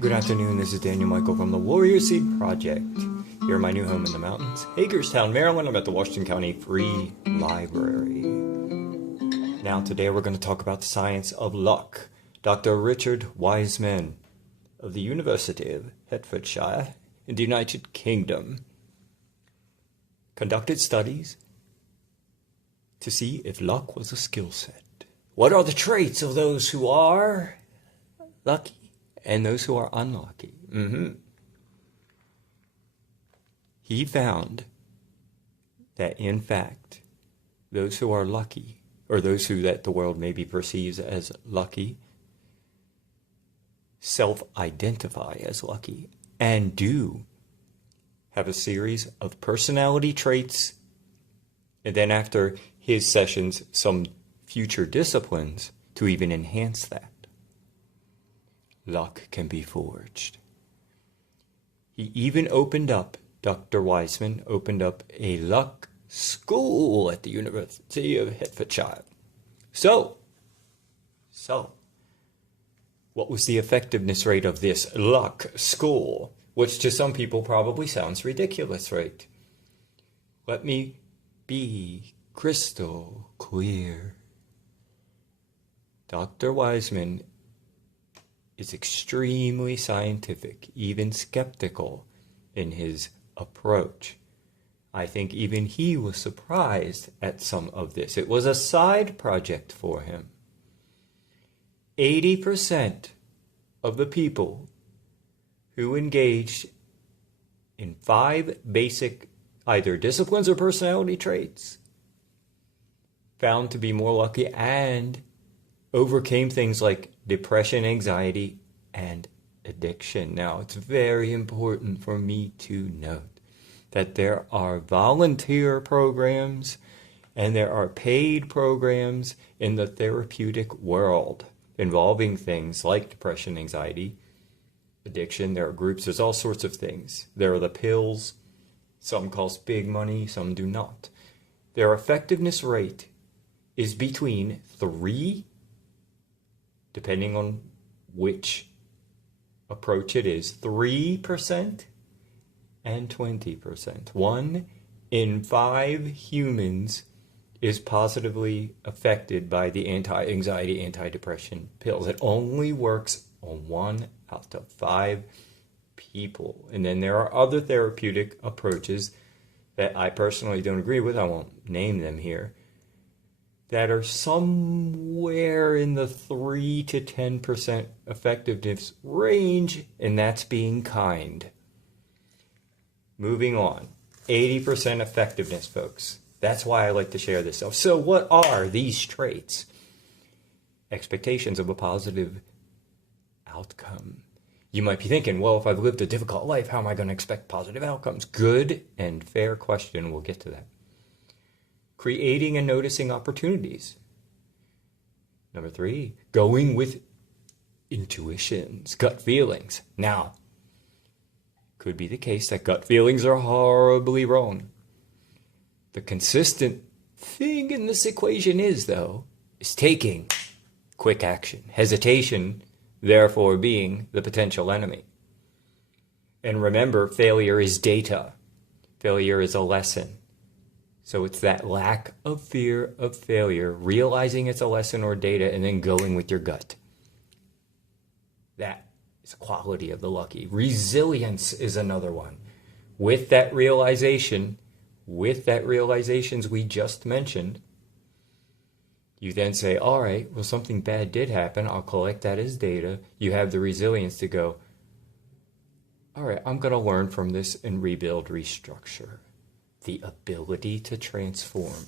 Good afternoon, this is Daniel Michael from the Warrior Seed Project. Here in my new home in the mountains, Hagerstown, Maryland. I'm at the Washington County Free Library. Now today we're going to talk about the science of luck. Dr. Richard Wiseman of the University of Hertfordshire in the United Kingdom conducted studies to see if luck was a skill set. What are the traits of those who are lucky and those who are unlucky? He found that, in fact, those who are lucky, or those who that the world maybe perceives as lucky, self-identify as lucky and do have a series of personality traits, and then after his sessions, some future disciplines to even enhance that. Luck can be forged. He even Dr. Wiseman opened up a luck school at the University of Hertfordshire. So, what was the effectiveness rate of this luck school? Which to some people probably sounds ridiculous, right? Let me be crystal clear. Dr. Wiseman is extremely scientific, even skeptical in his approach. I think even he was surprised at some of this. It was a side project for him. 80% of the people who engaged in 5 basic either disciplines or personality traits found to be more lucky and overcame things like depression, anxiety, and addiction. Now, it's very important for me to note that there are volunteer programs and there are paid programs in the therapeutic world involving things like depression, anxiety, addiction. There are groups, there's all sorts of things. There are the pills, some cost big money, some do not. Their effectiveness rate is between 3, depending on which approach it is, 3% and 20%. 1 in 5 humans is positively affected by the anti-anxiety, anti-depression pills. It only works on 1 out of 5 people. And then there are other therapeutic approaches that I personally don't agree with. I won't name them here, that are somewhere in the 3 to 10% effectiveness range, and that's being kind. Moving on, 80% effectiveness, folks. That's why I like to share this stuff. So what are these traits? Expectations of a positive outcome. You might be thinking, well, if I've lived a difficult life, how am I going to expect positive outcomes? Good and fair question. We'll get to that. Creating and noticing opportunities. Number 3, going with intuitions, gut feelings. Now, could be the case that gut feelings are horribly wrong. The consistent thing in this equation is taking quick action. Hesitation, therefore, being the potential enemy. And remember, failure is data. Failure is a lesson. So it's that lack of fear of failure, realizing it's a lesson or data, and then going with your gut. That is a quality of the lucky. Resilience is another one. With that realizations we just mentioned, you then say, all right, well, something bad did happen. I'll collect that as data. You have the resilience to go, all right, I'm going to learn from this and rebuild, restructure. The ability to transform.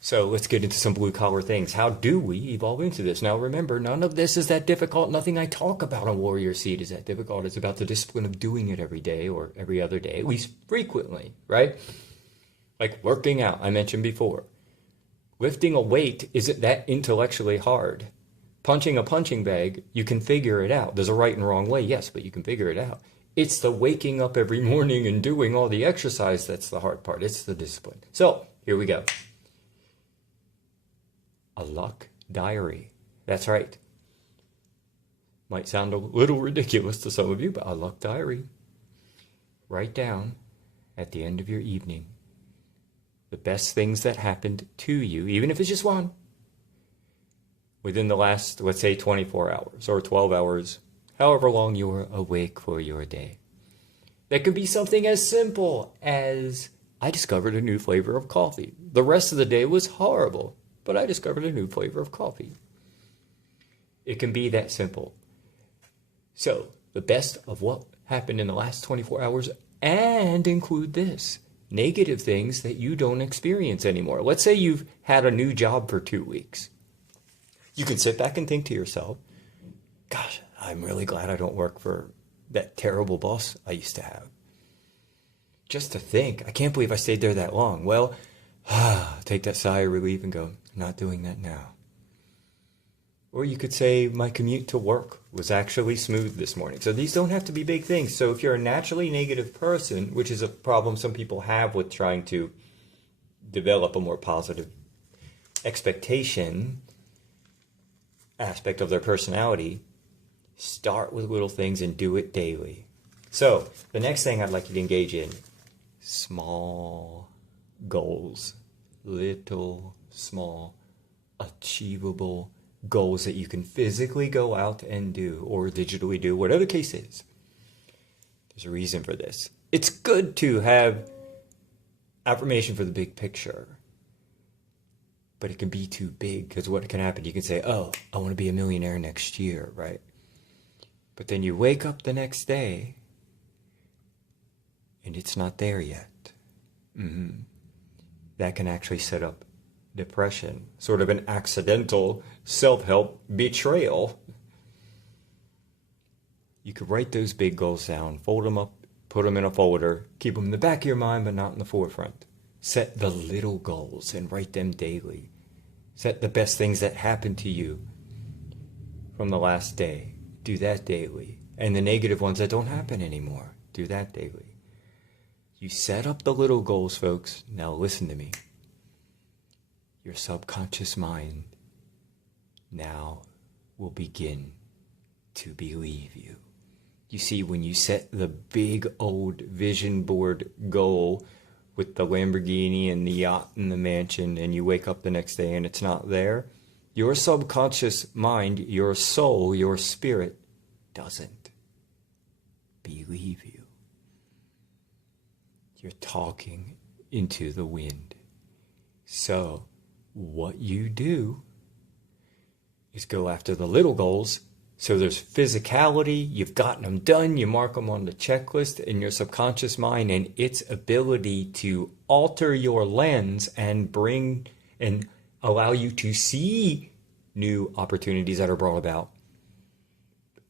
So let's get into some blue-collar things. How do we evolve into this? Now remember, none of this is that difficult. Nothing I talk about on Warrior Seed is that difficult. It's about the discipline of doing it every day or every other day, at least frequently, right? Like working out, I mentioned before. Lifting a weight isn't that intellectually hard. Punching a punching bag, you can figure it out. There's a right and wrong way, yes, but you can figure it out. It's the waking up every morning and doing all the exercise that's the hard part. It's the discipline. So, here we go. A luck diary. That's right. Might sound a little ridiculous to some of you, but a luck diary. Write down at the end of your evening the best things that happened to you, even if it's just one, within the last, let's say, 24 hours or 12 hours, however long you were awake for your day. That could be something as simple as, I discovered a new flavor of coffee. The rest of the day was horrible, but I discovered a new flavor of coffee. It can be that simple. So, the best of what happened in the last 24 hours, and include this, negative things that you don't experience anymore. Let's say you've had a new job for 2 weeks. You can sit back and think to yourself, gosh, I'm really glad I don't work for that terrible boss I used to have. Just to think, I can't believe I stayed there that long. Well, take that sigh of relief and go, I'm not doing that now. Or you could say, my commute to work was actually smooth this morning. So these don't have to be big things. So if you're a naturally negative person, which is a problem some people have with trying to develop a more positive expectation aspect of their personality, start with little things and do it daily. So the next thing I'd like you to engage in, small goals. Little, small, achievable goals that you can physically go out and do or digitally do, whatever the case is. There's a reason for this. It's good to have affirmation for the big picture, but it can be too big because what can happen, you can say, oh, I want to be a millionaire next year, right? But then you wake up the next day and it's not there yet. That can actually set up depression, sort of an accidental self-help betrayal. You could write those big goals down, fold them up, put them in a folder, keep them in the back of your mind but not in the forefront. Set the little goals and write them daily. Set the best things that happened to you from the last day. Do that daily. And the negative ones that don't happen anymore, do that daily. You set up the little goals, folks. Now listen to me. Your subconscious mind now will begin to believe you. You see, when you set the big old vision board goal with the Lamborghini and the yacht and the mansion, and you wake up the next day and it's not there, your subconscious mind, your soul, your spirit doesn't believe you. You're talking into the wind. So, what you do is go after the little goals. So there's physicality, you've gotten them done, you mark them on the checklist in your subconscious mind, and its ability to alter your lens and bring and allow you to see new opportunities that are brought about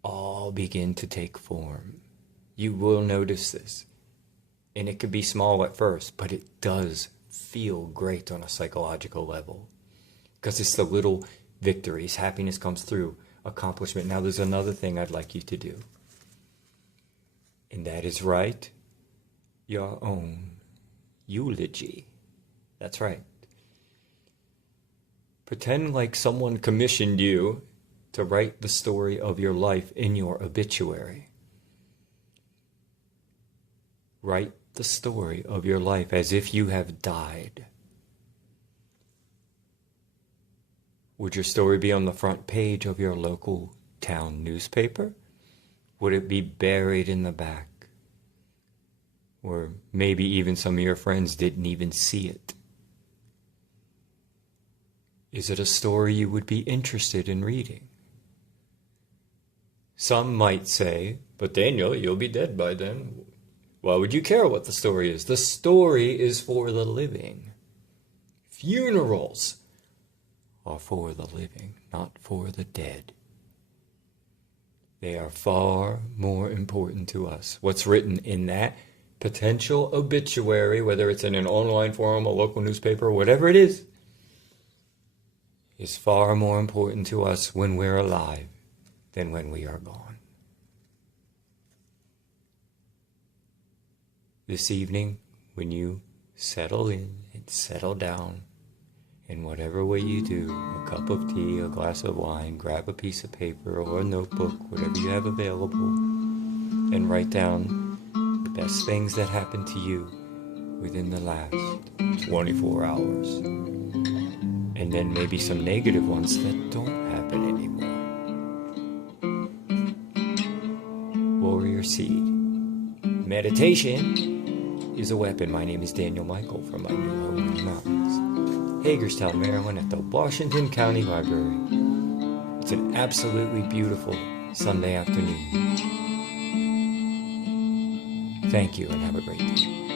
all begin to take form. You will notice this. And it could be small at first, but it does feel great on a psychological level. Because it's the little victories. Happiness comes through accomplishment. Now there's another thing I'd like you to do. And that is write your own eulogy. That's right. Pretend like someone commissioned you to write the story of your life in your obituary. Write the story of your life as if you have died. Would your story be on the front page of your local town newspaper? Would it be buried in the back? Or maybe even some of your friends didn't even see it. Is it a story you would be interested in reading? Some might say, but Daniel, you'll be dead by then. Why would you care what the story is? The story is for the living. Funerals are for the living, not for the dead. They are far more important to us. What's written in that potential obituary, whether it's in an online forum, a local newspaper, whatever it is far more important to us when we're alive than when we are gone. This evening, when you settle in and settle down In whatever way you do, a cup of tea, a glass of wine, grab a piece of paper or a notebook, whatever you have available, and write down the best things that happened to you within the last 24 hours. And then maybe some negative ones that don't happen anymore. Warrior Seed. Meditation is a weapon. My name is Daniel Michael from my new home in the mountains, Hagerstown, Maryland, at the Washington County Library. It's an absolutely beautiful Sunday afternoon. Thank you and have a great day.